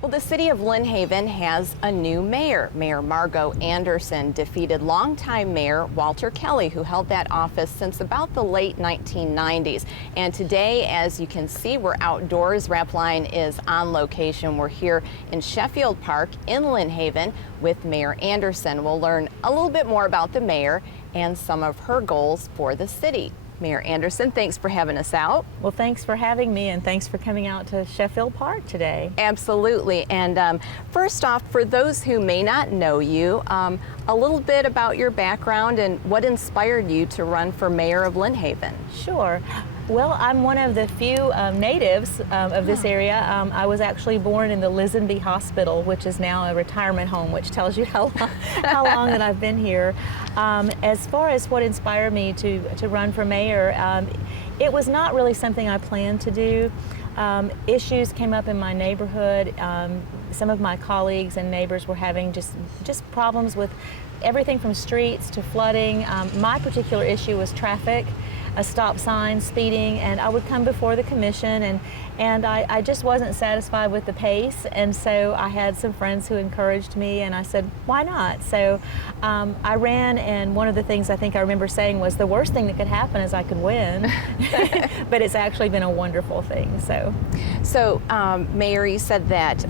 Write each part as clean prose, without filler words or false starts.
Well, the city of Lynn Haven has a new mayor. Mayor Margot Anderson defeated longtime mayor Walter Kelly, who held that office since about the late 1990s. And today, as you can see, we're outdoors. Rapline is on location. We're here in Sheffield Park in Lynn Haven with Mayor Anderson. We'll learn a little bit more about the mayor and some of her goals for the city. Mayor Anderson, thanks for having us out. Well, thanks for having me, and thanks for coming out to Sheffield Park today. Absolutely. And first off, for those who may not know you, a little bit about your background and what inspired you to run for mayor of Lynn Haven. Sure. Well, I'm one of the few natives of this area. I was actually born in the Lisenby Hospital, which is now a retirement home, which tells you how long that I've been here. As far as what inspired me to run for mayor, it was not really something I planned to do. Issues came up in my neighborhood. Some of my colleagues and neighbors were having just problems with everything from streets to flooding. My particular issue was traffic, a stop sign, speeding, and I would come before the commission and I just wasn't satisfied with the pace, and so I had some friends who encouraged me, and I said, why not? So I ran, and one of the things I think I remember saying was the worst thing that could happen is I could win, but it's actually been a wonderful thing. So Mayor, you said that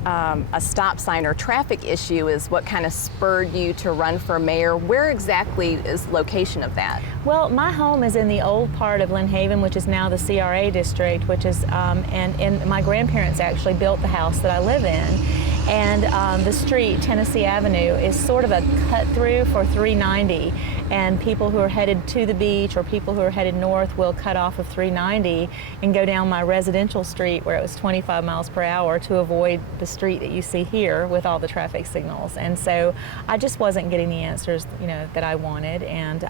a stop sign or traffic issue is what kind of spurred you to run for mayor. Where exactly is the location of that? Well, my home is in the old part of Lynn Haven, which is now the CRA district, which is, and my grandparents actually built the house that I live in. And the street, Tennessee Avenue, is sort of a cut through for 390. And people who are headed to the beach or people who are headed north will cut off of 390 and go down my residential street where it was 25 miles per hour to avoid the street that you see here with all the traffic signals. And so I just wasn't getting the answers, that I wanted. And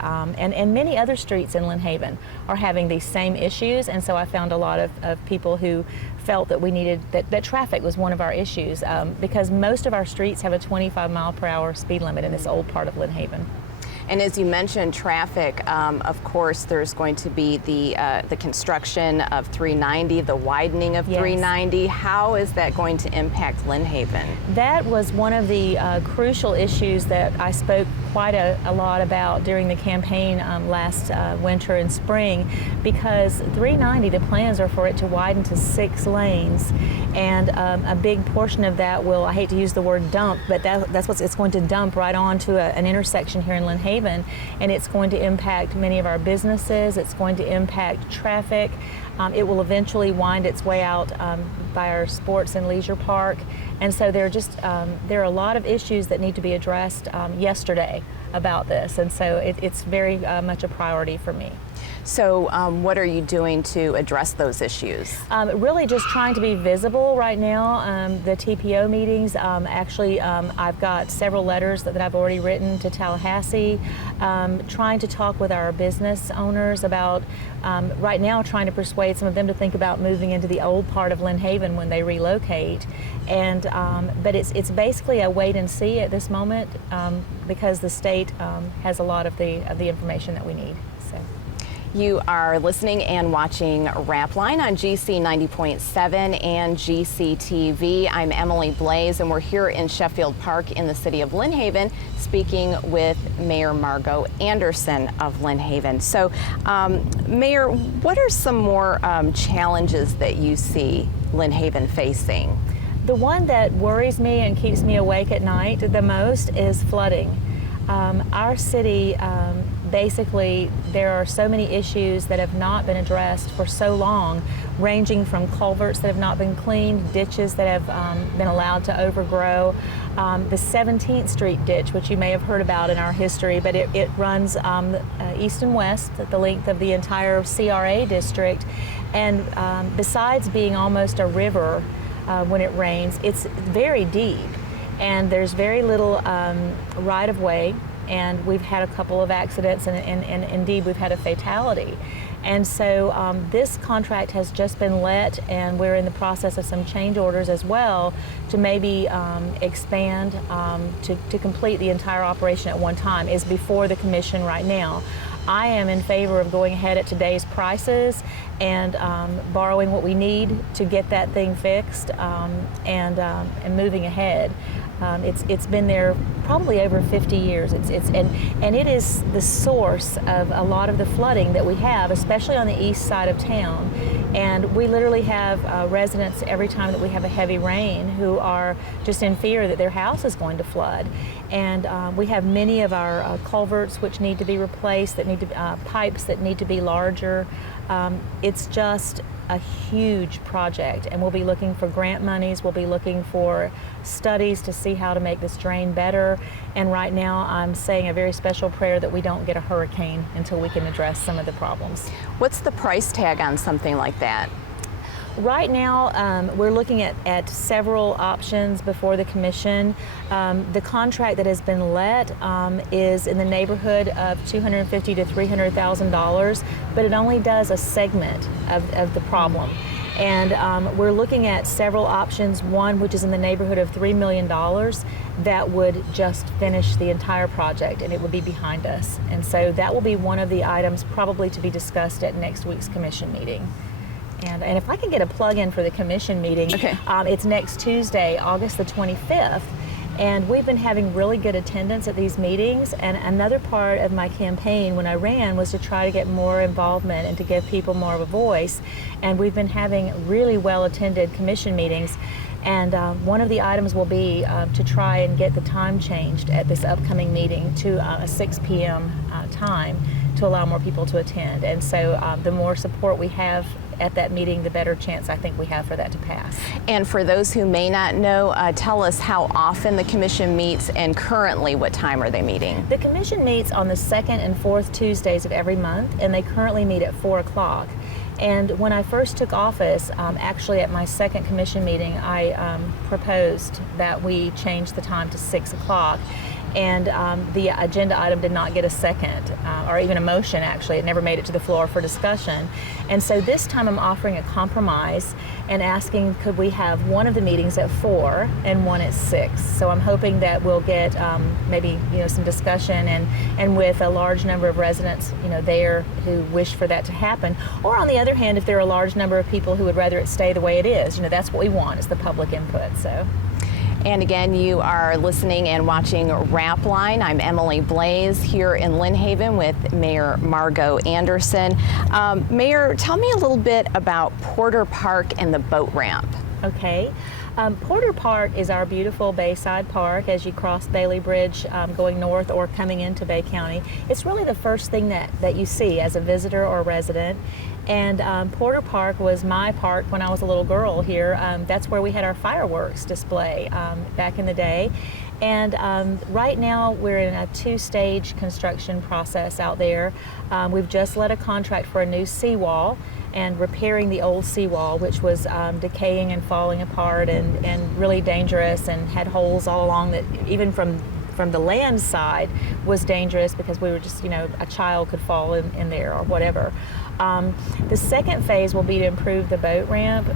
many other streets in Lynn Haven are having these same issues. And so I found a lot of people who felt that we needed, that traffic was one of our issues because most of our streets have a 25 mile per hour speed limit in this old part of Lynn Haven. And as you mentioned, traffic, of course, there's going to be the construction of 390, the widening of 390. How is that going to impact Lynn Haven? That was one of the crucial issues that I spoke quite a lot about during the campaign last winter and spring, because 390, the plans are for it to widen to 6 lanes, and a big portion of that will, I hate to use the word dump, but that's what it's going to dump right onto an intersection here in Lynn Haven. And it's going to impact many of our businesses. It's going to impact traffic. It will eventually wind its way out by our sports and leisure park. And so there are a lot of issues that need to be addressed yesterday about this. And so it's very much a priority for me. So what are you doing to address those issues? Really just trying to be visible right now. The TPO meetings, I've got several letters that I've already written to Tallahassee, trying to talk with our business owners about, right now trying to persuade some of them to think about moving into the old part of Lynn Haven when they relocate. And but it's basically a wait and see at this moment because the state has a lot of the information that we need. So. You are listening and watching Rapline on GC 90.7 and GCTV. I'm Emily Blaze, and we're here in Sheffield Park in the city of Lynn Haven speaking with Mayor Margot Anderson of Lynn Haven. So, Mayor, what are some more challenges that you see Lynn Haven facing? The one that worries me and keeps me awake at night the most is flooding. Our city, basically, there are so many issues that have not been addressed for so long, ranging from culverts that have not been cleaned, ditches that have been allowed to overgrow. The 17th Street ditch, which you may have heard about in our history, but it runs east and west at the length of the entire CRA district. And besides being almost a river when it rains, it's very deep. And there's very little right-of-way, and we've had a couple of accidents, and indeed we've had a fatality. And so this contract has just been let, and we're in the process of some change orders as well to maybe expand to complete the entire operation at one time. Is before the commission right now. I am in favor of going ahead at today's prices and borrowing what we need to get that thing fixed and moving ahead. It's been there probably over 50 years. And it is the source of a lot of the flooding that we have, especially on the east side of town. And we literally have residents every time that we have a heavy rain who are just in fear that their house is going to flood. And we have many of our culverts which need to be replaced, that need to pipes that need to be larger. It's just a huge project, and we'll be looking for grant monies. We'll be looking for studies to see how to make this drain better. And right now I'm saying a very special prayer that we don't get a hurricane until we can address some of the problems. What's the price tag on something like that? Right now, we're looking at several options before the commission. The contract that has been let is in the neighborhood of $250,000 to $300,000, but it only does a segment of the problem. And we're looking at several options, one which is in the neighborhood of $3 million that would just finish the entire project, and it would be behind us. And so that will be one of the items probably to be discussed at next week's commission meeting. And if I can get a plug-in for the commission meeting, okay. It's next Tuesday, August the 25th, and we've been having really good attendance at these meetings. And another part of my campaign when I ran was to try to get more involvement and to give people more of a voice. And we've been having really well-attended commission meetings. And one of the items will be to try and get the time changed at this upcoming meeting to a 6 p.m. Time to allow more people to attend. And so the more support we have at that meeting, the better chance I think we have for that to pass. And for those who may not know, tell us how often the commission meets and currently what time are they meeting? The commission meets on the second and fourth Tuesdays of every month, and they currently meet at 4 o'clock. And when I first took office, actually at my second commission meeting, I proposed that we change the time to 6 o'clock. And the agenda item did not get a second, or even a motion actually. It never made it to the floor for discussion. And so this time I'm offering a compromise and asking could we have one of the meetings at 4 and one at 6. So I'm hoping that we'll get maybe some discussion and with a large number of residents there who wish for that to happen. Or on the other hand, if there are a large number of people who would rather it stay the way it is, that's what we want, is the public input. So. And again, you are listening and watching Rapline. I'm Emily Blaze here in Lynn Haven with Mayor Margo Anderson. Mayor, tell me a little bit about Porter Park and the boat ramp. Okay. Porter Park is our beautiful Bayside Park as you cross Bailey Bridge going north or coming into Bay County. It's really the first thing that you see as a visitor or resident. And Porter Park was my park when I was a little girl here. That's where we had our fireworks display back in the day. And right now we're in a 2-stage construction process out there. We've just let a contract for a new seawall and repairing the old seawall, which was decaying and falling apart and really dangerous and had holes all along that even from the land side was dangerous because we were just, a child could fall in there or whatever. The second phase will be to improve the boat ramp.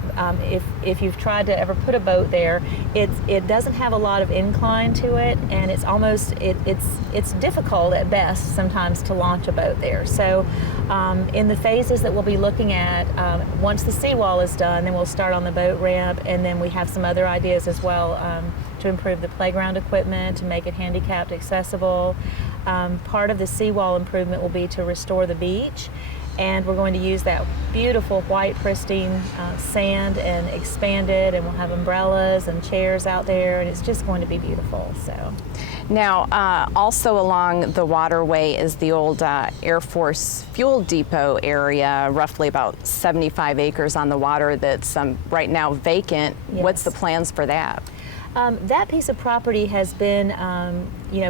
If you've tried to ever put a boat there, it doesn't have a lot of incline to it, and it's almost it's difficult at best sometimes to launch a boat there. So in the phases that we'll be looking at, once the seawall is done, then we'll start on the boat ramp, and then we have some other ideas as well to improve the playground equipment, to make it handicapped accessible. Part of the seawall improvement will be to restore the beach. And we're going to use that beautiful white pristine sand and expand it, and we'll have umbrellas and chairs out there, and it's just going to be beautiful. So now also along the waterway is the old Air Force Fuel Depot area, roughly about 75 acres on the water that's right now vacant. Yes. What's the plans for that? That piece of property has been,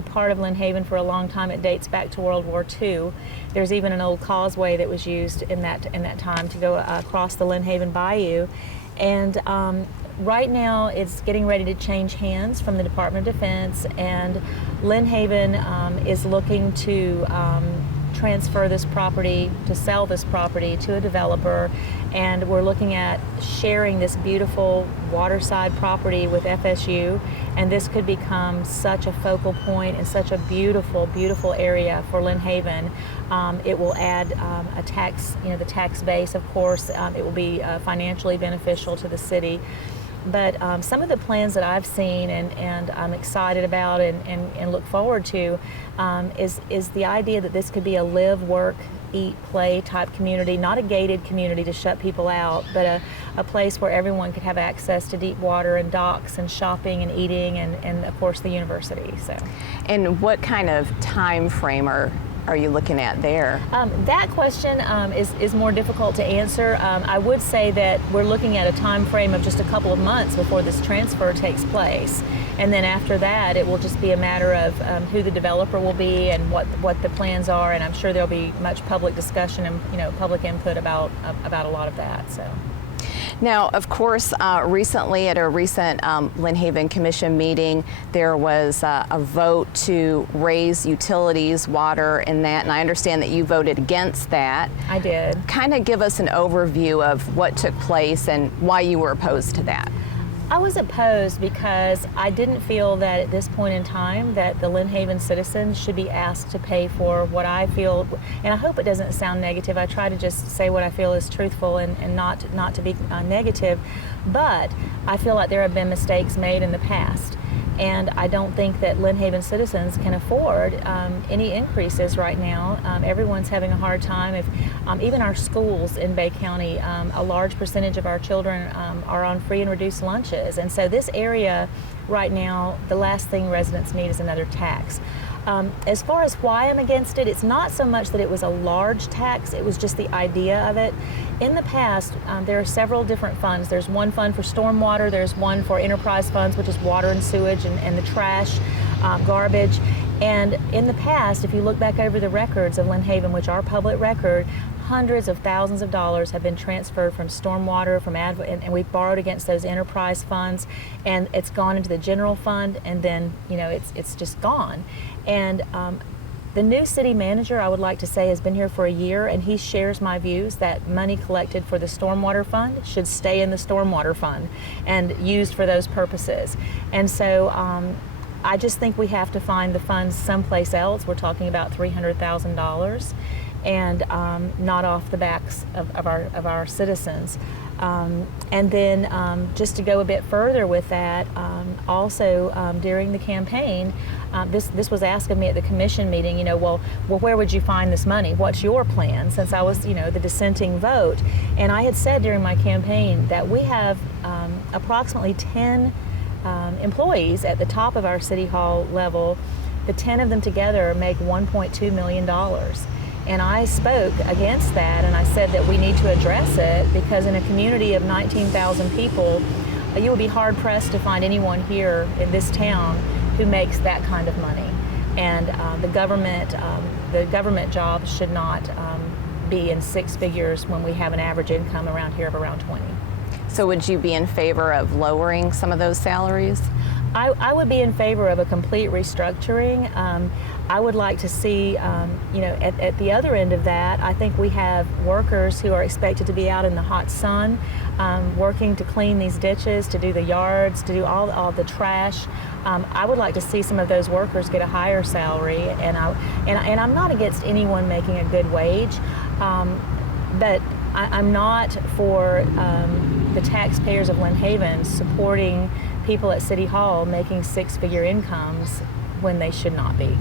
part of Lynn Haven for a long time. It dates back to World War II. There's even an old causeway that was used in that time to go across the Lynn Haven Bayou. And right now it's getting ready to change hands from the Department of Defense, and Lynn Haven is looking to transfer this property, to sell this property to a developer, and we're looking at sharing this beautiful waterside property with FSU, and this could become such a focal point and such a beautiful, beautiful area for Lynn Haven. It will add a tax, the tax base, of course. It will be financially beneficial to the city. But some of the plans that I've seen and I'm excited about and look forward to is the idea that this could be a live, work, eat, play type community, not a gated community to shut people out, but a place where everyone could have access to deep water and docks and shopping and eating and of course the university. So. And what kind of time frame are you looking at there? That question is more difficult to answer. I would say that we're looking at a time frame of just a couple of months before this transfer takes place. And then after that, it will just be a matter of who the developer will be and what the plans are. And I'm sure there'll be much public discussion and public input about a lot of that. So. Now, of course, recently at a recent Lynn Haven Commission meeting, there was a vote to raise utilities, water, and that, and I understand that you voted against that. I did. Kind of give us an overview of what took place and why you were opposed to that. I was opposed because I didn't feel that at this point in time that the Lynn Haven citizens should be asked to pay for what I feel, and I hope it doesn't sound negative. I try to just say what I feel is truthful and not to be negative, but I feel like there have been mistakes made in the past. And I don't think that Lynn Haven citizens can afford any increases right now. Everyone's having a hard time. If even our schools in Bay County, a large percentage of our children are on free and reduced lunches. And so this area right now, the last thing residents need is another tax. As far as why I'm against it, it's not so much that it was a large tax, it was just the idea of it. In the past, there are several different funds. There's one fund for stormwater, there's one for enterprise funds, which is water and sewage and the trash, garbage. And in the past, if you look back over the records of Lynn Haven, which are public record, hundreds of thousands of dollars have been transferred from stormwater, and we've borrowed against those enterprise funds, and it's gone into the general fund, and then it's just gone. And the new city manager, I would like to say, has been here for a year, and he shares my views that money collected for the stormwater fund should stay in the stormwater fund and used for those purposes. And so I just think we have to find the funds someplace else. We're talking about $300,000. And not off the backs of our citizens. And then just to go a bit further with that, also during the campaign, this was asked of me at the commission meeting, well, where would you find this money? What's your plan? Since I was, the dissenting vote. And I had said during my campaign that we have approximately 10 employees at the top of our city hall level. The 10 of them together make $1.2 million. And I spoke against that, and I said that we need to address it because in a community of 19,000 people, you will be hard-pressed to find anyone here in this town who makes that kind of money. And the government job should not be in six figures when we have an average income around here of around 20. So would you be in favor of lowering some of those salaries? I would be in favor of a complete restructuring. I would like to see, at the other end of that, I think we have workers who are expected to be out in the hot sun, working to clean these ditches, to do the yards, to do all the trash. I would like to see some of those workers get a higher salary, and I'm not against anyone making a good wage, but I'm not for the taxpayers of Lynn Haven supporting people at City Hall making six-figure incomes when they should not be.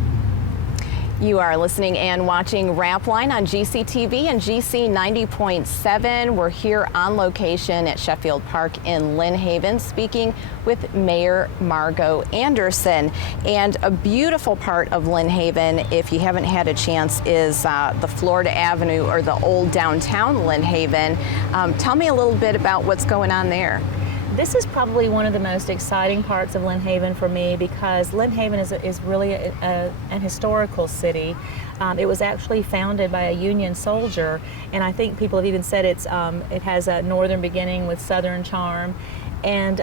You are listening and watching Rapline on GCTV and GC 90.7. We're here on location at Sheffield Park in Lynn Haven speaking with Mayor Margo Anderson. And a beautiful part of Lynn Haven, if you haven't had a chance, is the Florida Avenue or the old downtown Lynn Haven. Tell me a little bit about what's going on there. This is probably one of the most exciting parts of Lynn Haven for me because Lynn Haven is really an historical city. It was actually founded by a Union soldier, and I think people have even said it has a northern beginning with southern charm. And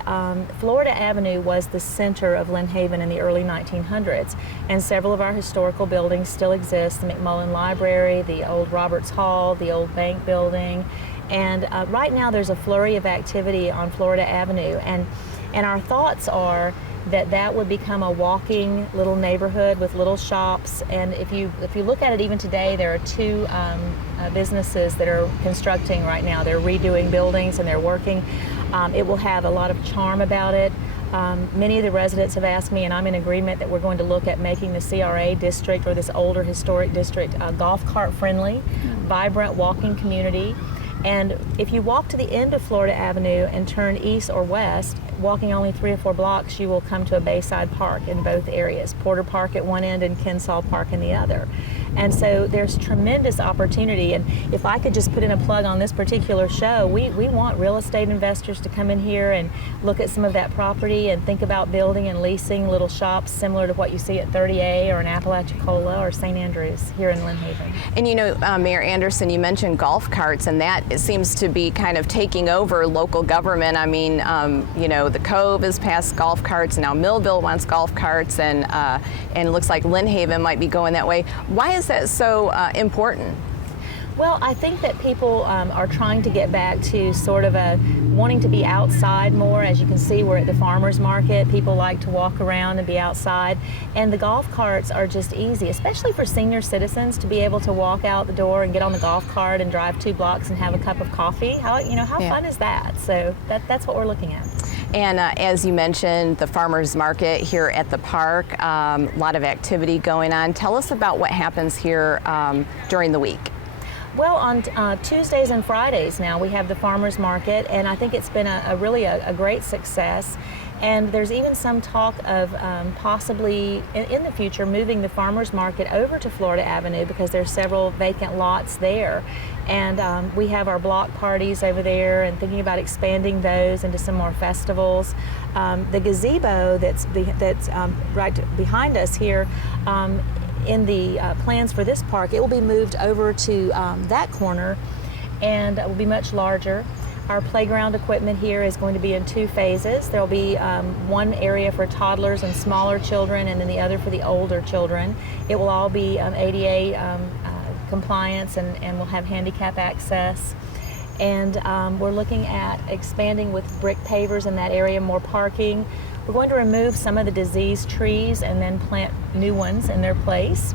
Florida Avenue was the center of Lynn Haven in the early 1900s, and several of our historical buildings still exist: the McMullen Library, the old Roberts Hall, the old bank building. And right now there's a flurry of activity on Florida Avenue, and our thoughts are that that would become a walking little neighborhood with little shops. And if you look at it even today, there are two businesses that are constructing right now. They're redoing buildings and they're working. It will have a lot of charm about it. Many of the residents have asked me, and I'm in agreement, that we're going to look at making the CRA district, or this older historic district, golf cart friendly, vibrant walking community. And if you walk to the end of Florida Avenue and turn east or west, walking only 3 or 4 blocks, you will come to a Bayside Park in both areas, Porter Park at one end and Kensall Park in the other. And so there's tremendous opportunity. And if I could just put in a plug on this particular show, we want real estate investors to come in here and look at some of that property and think about building and leasing little shops similar to what you see at 30A or in Apalachicola or St. Andrews here in Lynn Haven. And you know, Mayor Anderson, you mentioned golf carts, and that it seems to be kind of taking over local government. I mean, you know, the Cove has passed golf carts, now Millville wants golf carts, and it looks like Lynn Haven might be going that way. Why is that so important? Well, I think that people are trying to get back to sort of wanting to be outside more. As you can see, we're at the farmers market. People like to walk around and be outside. And the golf carts are just easy, especially for senior citizens, to be able to walk out the door and get on the golf cart and drive 2 blocks and have a cup of coffee. How fun is that? So that's what we're looking at. And as you mentioned, the farmers market here at the park, a lot of activity going on. Tell us about what happens here during the week. Well, on Tuesdays and Fridays now we have the farmers market, and I think it's been really a great success. And there's even some talk of possibly in the future moving the farmers market over to Florida Avenue, because there's several vacant lots there. And we have our block parties over there, and thinking about expanding those into some more festivals. The gazebo that's right behind us here, in the plans for this park, it will be moved over to that corner, and it will be much larger. Our playground equipment here is going to be in 2 phases. There will be one area for toddlers and smaller children, and then the other for the older children. It will all be ADA compliance, and will have handicap access. And we're looking at expanding with brick pavers in that area, more parking. We're going to remove some of the diseased trees and then plant new ones in their place.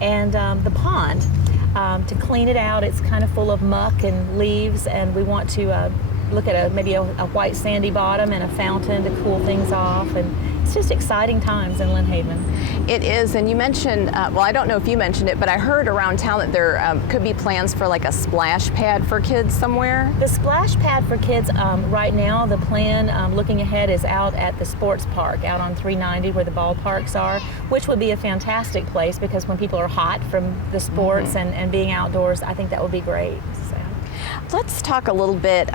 And the pond, to clean it out, it's kind of full of muck and leaves, and we want to look at maybe a white sandy bottom and a fountain to cool things off. And it's just exciting times in Lynn Haven. It is, and you mentioned, well, I don't know if you mentioned it, but I heard around town that there could be plans for like a splash pad for kids somewhere. The splash pad for kids, right now, the plan looking ahead is out at the sports park, out on 390 where the ballparks are, which would be a fantastic place, because when people are hot from the sports and being outdoors, I think that would be great. So. Let's talk a little bit,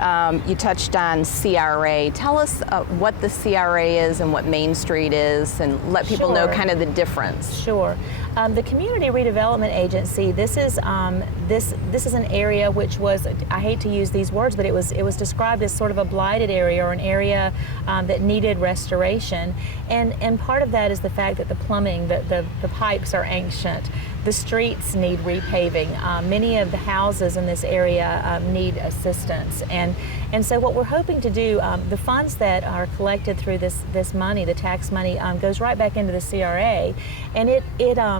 you touched on CRA. Tell us what the CRA is and what Main Street is, and let people know kind of the difference. Sure. The Community Redevelopment Agency, this is an area which was, I hate to use these words, but it was described as sort of a blighted area, or an area that needed restoration. And part of that is the fact that the plumbing, the pipes are ancient. The streets need repaving. Many of the houses in this area need assistance. And so what we're hoping to do, the funds that are collected through this money, the tax money, goes right back into the CRA. And it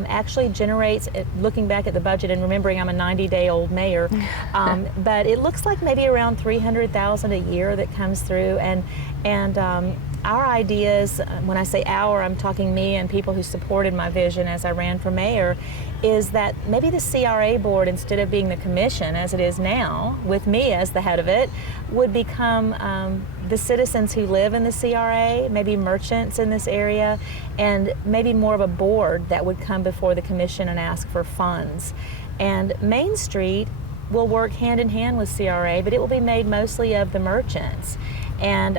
actually generates, looking back at the budget and remembering I'm a 90-day-old mayor, but it looks like maybe around $300,000 a year that comes through. And our ideas, when I say our, I'm talking me and people who supported my vision as I ran for mayor, is that maybe the CRA board, instead of being the commission as it is now, with me as the head of it, would become the citizens who live in the CRA, maybe merchants in this area, and maybe more of a board that would come before the commission and ask for funds. And Main Street will work hand in hand with CRA, but it will be made mostly of the merchants, and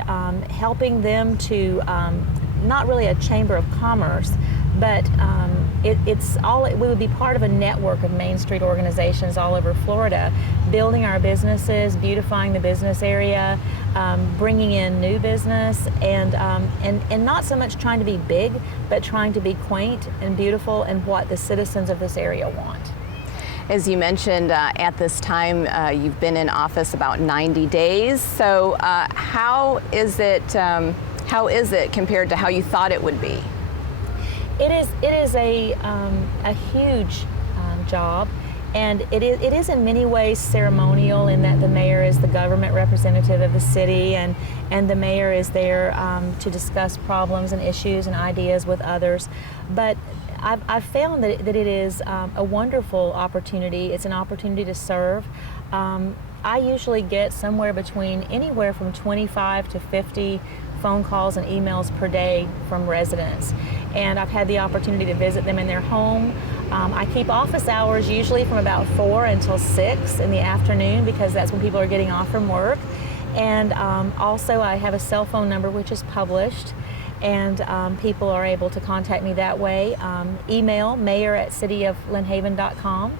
helping them to, not really a chamber of commerce, but we would be part of a network of Main Street organizations all over Florida, building our businesses, beautifying the business area, bringing in new business, and not so much trying to be big, but trying to be quaint and beautiful and what the citizens of this area want. As you mentioned, at this time, you've been in office about 90 days. So how is it compared to how you thought it would be? It is a huge job, and it is in many ways ceremonial in that the mayor is the government representative of the city, and the mayor is there to discuss problems and issues and ideas with others. But I've found that it is a wonderful opportunity. It's an opportunity to serve. I usually get anywhere from 25 to 50 phone calls and emails per day from residents, and I've had the opportunity to visit them in their home. I keep office hours usually from about 4 until 6 in the afternoon, because that's when people are getting off from work. And also I have a cell phone number which is published, and people are able to contact me that way. Email mayor@cityoflynnhaven.com.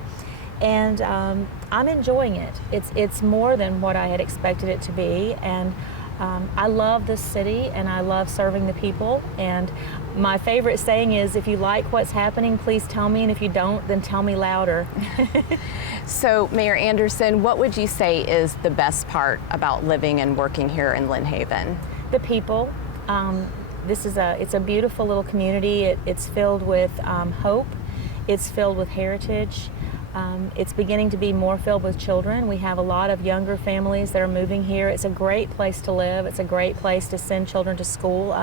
And I'm enjoying it. It's more than what I had expected it to be, and I love this city, and I love serving the people. And my favorite saying is, if you like what's happening, please tell me, and if you don't, then tell me louder. So, Mayor Anderson, what would you say is the best part about living and working here in Lynn Haven? The people. It's a beautiful little community. It's filled with hope. It's filled with heritage. It's beginning to be more filled with children. We have a lot of younger families that are moving here. It's a great place to live. It's a great place to send children to school.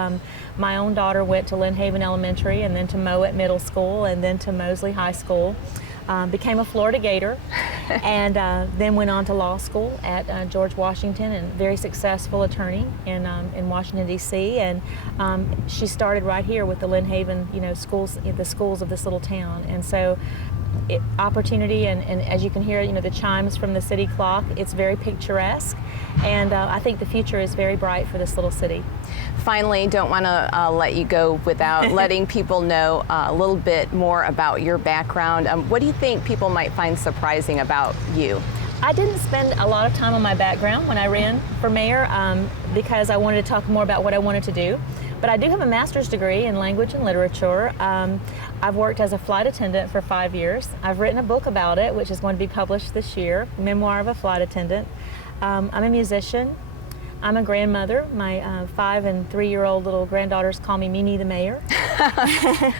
My own daughter went to Lynn Haven Elementary, and then to Mowat Middle School, and then to Mosley High School. Became a Florida Gator, and then went on to law school at George Washington, and very successful attorney in Washington, D.C. And she started right here with the Lynn Haven, schools, the schools of this little town. And so opportunity, and as you can hear, the chimes from the city clock, it's very picturesque, and I think the future is very bright for this little city. Finally, don't want to let you go without letting people know a little bit more about your background. What do you think people might find surprising about you? I didn't spend a lot of time on my background when I ran for mayor, because I wanted to talk more about what I wanted to do. But I do have a master's degree in language and literature. I've worked as a flight attendant for 5 years. I've written a book about it, which is going to be published this year, Memoir of a Flight Attendant. I'm a musician. I'm a grandmother. My 5 and 3-year-old little granddaughters call me Mimi the Mayor.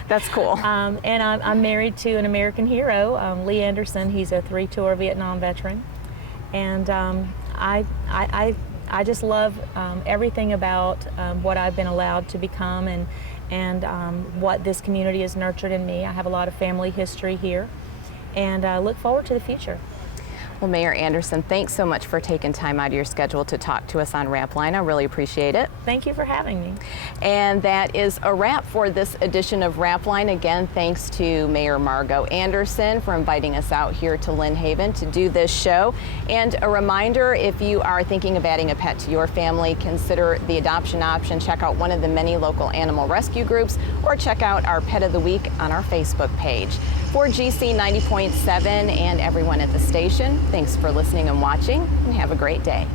That's cool. And I'm married to an American hero, Lee Anderson. He's a 3-tour Vietnam veteran. And I just love everything about what I've been allowed to become, and what this community has nurtured in me. I have a lot of family history here, and I look forward to the future. Well, Mayor Anderson, thanks so much for taking time out of your schedule to talk to us on Rapline. I really appreciate it. Thank you for having me. And that is a wrap for this edition of Rapline. Again, thanks to Mayor Margot Anderson for inviting us out here to Lynn Haven to do this show. And a reminder, if you are thinking of adding a pet to your family, consider the adoption option. Check out one of the many local animal rescue groups, or check out our Pet of the Week on our Facebook page. For GC 90.7 and everyone at the station, thanks for listening and watching, and have a great day.